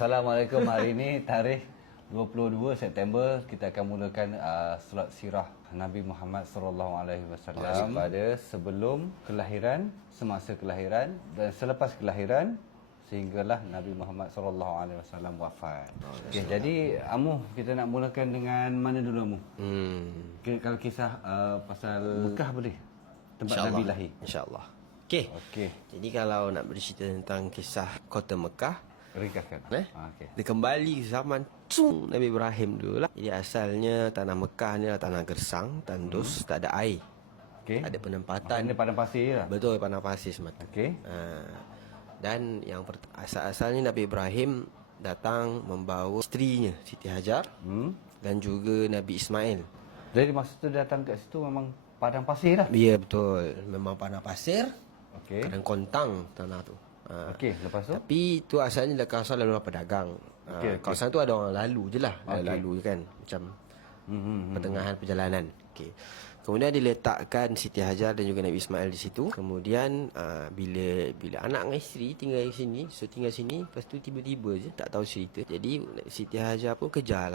Assalamualaikum. Hari ini tarikh 22 September kita akan mulakan surat sirah Nabi Muhammad sallallahu alaihi wasallam pada sebelum kelahiran, semasa kelahiran dan selepas kelahiran sehinggalah Nabi Muhammad sallallahu alaihi wasallam wafat. Okey, jadi Amu kita nak mulakan dengan mana dulu Amu? Kalau kisah pasal Mekah boleh? Tempat Nabi lahir. InsyaAllah. Okey. Jadi kalau nak bercerita tentang kisah kota Mekah, Ringkaskan. Okay. Dia kembali ke zaman Nabi Ibrahim dulu lah. Jadi asalnya tanah Mekah ni adalah tanah gersang, tandus, tak ada air. Ada penempatan. Ini padang pasir lah. Betul, padang pasir semata. Dan yang asal-asalnya Nabi Ibrahim datang membawa isterinya Siti Hajar dan juga Nabi Ismail. Jadi masa tu datang kat situ memang padang pasir lah. Ya, betul. Memang padang pasir. Kadang kontang tanah tu. Lepas tu? Tapi tu asalnya kawasan lalu pedagang. Kawasan tu ada orang lalu je lah. Lalu je kan. Macam pertengahan perjalanan. Kemudian diletakkan Siti Hajar dan juga Nabi Ismail di situ. Kemudian bila anak dengan isteri tinggal di sini, so tinggal sini, lepas tu tiba-tiba je tak tahu cerita. Jadi Siti Hajar pun kejar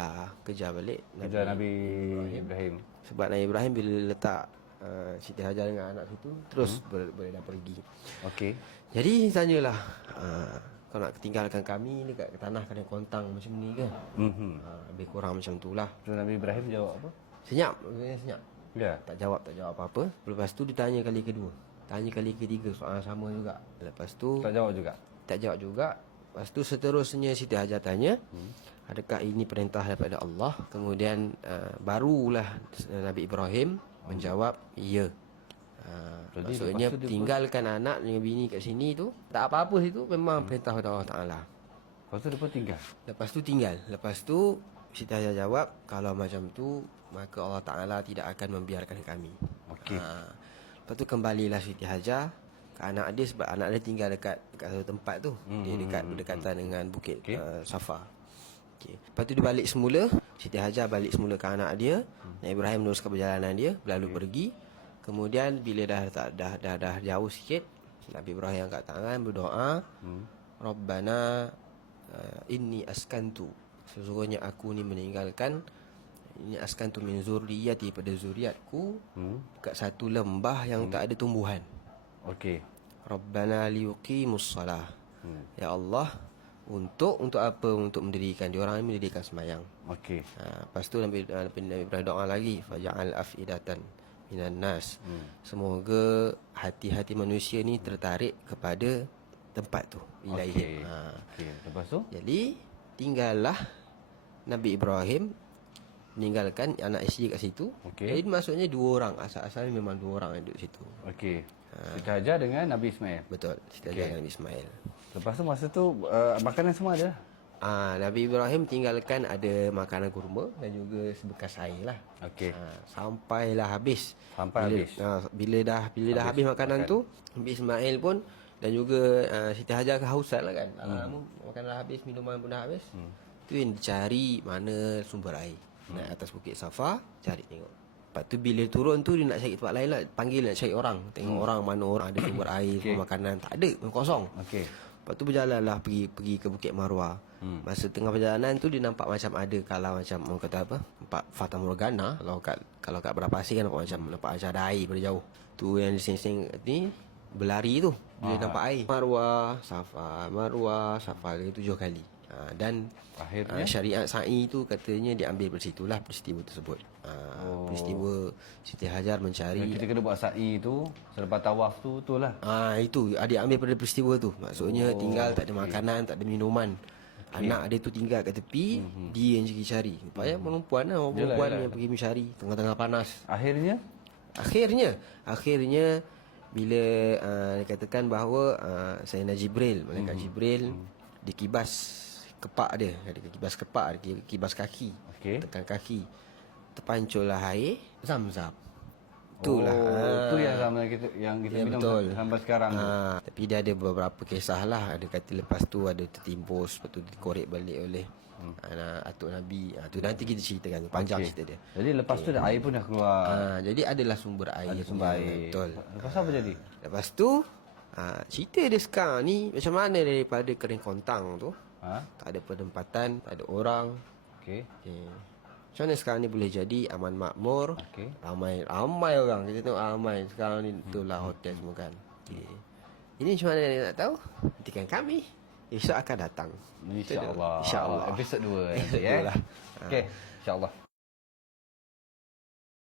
balik Nabi Ibrahim. Sebab Nabi Ibrahim bila letak Siti Hajar dengan anak situ terus boleh dah pergi. Jadi tanyalah, kau nak tinggalkan kami dekat tanah kena kontang macam ni ke? Lebih kurang macam tu lah. Nabi Ibrahim jawab apa? Senyap. Tak jawab apa-apa. Lepas tu ditanya kali kedua, tanya kali ketiga, soalan sama juga. Lepas tu tak jawab juga. Lepas tu seterusnya Siti Hajar tanya, adakah ini perintah daripada Allah? Kemudian barulah Nabi Ibrahim menjawab ya. Maksudnya tinggalkan anak dengan bini kat sini tu, tak apa-apa situ, memang perintah daripada Allah Ta'ala. Lepas tu dia pun tinggal. Lepas tu Siti Hajar jawab, kalau macam tu maka Allah Ta'ala tidak akan membiarkan kami. Lepas tu kembalilah Siti Hajar ke anak dia, sebab anak dia tinggal dekat satu tempat tu. Dia dekat berdekatan dengan bukit Safa. Lepas tu dia balik semula, Siti Hajar balik semula ke anak dia. Nabi Ibrahim meneruskan perjalanan dia, lalu pergi. Kemudian bila dah jauh sikit, Nabi Ibrahim angkat tangan berdoa, Rabbana inni askantu, sesungguhnya aku ni meninggalkan, ini askantu min zurriyati, pada zuriatku dekat satu lembah yang tak ada tumbuhan. Rabbana liyuqimus salah. Ya Allah, untuk apa? Untuk mendirikan, diorang ni mendirikan sembahyang. Lepas tu Nabi Ibrahim doa lagi, faja'al afidatan minan nas. Semoga hati-hati manusia ni tertarik kepada tempat tu, ilahi. Lepas tu jadi tinggallah Nabi Ibrahim meninggalkan anak isteri kat situ. Jadi maksudnya dua orang, asal-asalnya memang dua orang yang duduk situ. Siti Hajar dengan Nabi Ismail. Betul, Siti Hajar dengan Nabi Ismail. Lepas tu masa tu makanan semua ada. Nabi Ibrahim tinggalkan ada makanan kurma dan juga sebekas air lah. Sampailah habis. Bila dah habis makanan tu, Nabi Ismail pun dan juga Siti Hajar kehausan lah kan. Makanan dah habis, minuman pun dah habis. Tu yang dicari mana sumber air. Naik atas bukit Safa, cari tengok. Lepas tu bila turun tu dia nak cari tempat lain lah, panggil nak cari orang. Tengok orang, mana orang ada sumber air, makanan tak ada, kosong. Lepas tu berjalanlah pergi ke Bukit Marwah. Masa tengah perjalanan tu dia nampak macam ada, kalau macam orang kata apa, nampak Fata Morgana. Kalau kat berapa pasir kan nampak macam ada air pada jauh. Tu yang sing-sing ni berlari tu dia nampak air. Marwah, Safa 7 kali. Dan akhirnya syariat sa'i tu katanya diambil dari situlah peristiwa tersebut. Peristiwa Siti Hajar mencari. Dan kita kena buat sa'i tu selepas tawaf tu, betul lah. Itu dia ambil pada peristiwa tu. Maksudnya tinggal tak ada makanan, tak ada minuman. Anak dia tu tinggal kat tepi, dia yang pergi cari. Supaya perempuan lah, perempuan yang pergi mencari tengah-tengah panas. Akhirnya bila dikatakan bahawa Sayyidina Jibril, malaikat Jibril dikibas kepak dia, kibas kaki, tekan kaki, terpancurlah air Zam-Zam. Itulah tu yang kita minum sampai sekarang tu. Tapi dia ada beberapa kisah lah. Ada kata lepas tu ada tertimbus, lepas tu dikorek balik oleh atuk Nabi. Tu nanti kita ceritakan, panjang cerita dia. Jadi lepas tu air pun dah keluar. Jadi adalah sumber air. Ada sumber air. Betul. Lepas apa jadi? Lepas tu cerita dia sekarang ni macam mana daripada kering kontang tu Tak ada penempatan, tak ada orang. Okey. Macam mana sekarang ni boleh jadi aman makmur? Ramai orang. Kita tengok ramai sekarang ni, itulah hotel semua kan. Ini macam mana nak tahu? Nantikan kami esok akan datang. InsyaAllah. InsyaAllah. Episod 2 nanti Episod 2 lah. Okey, insyaAllah.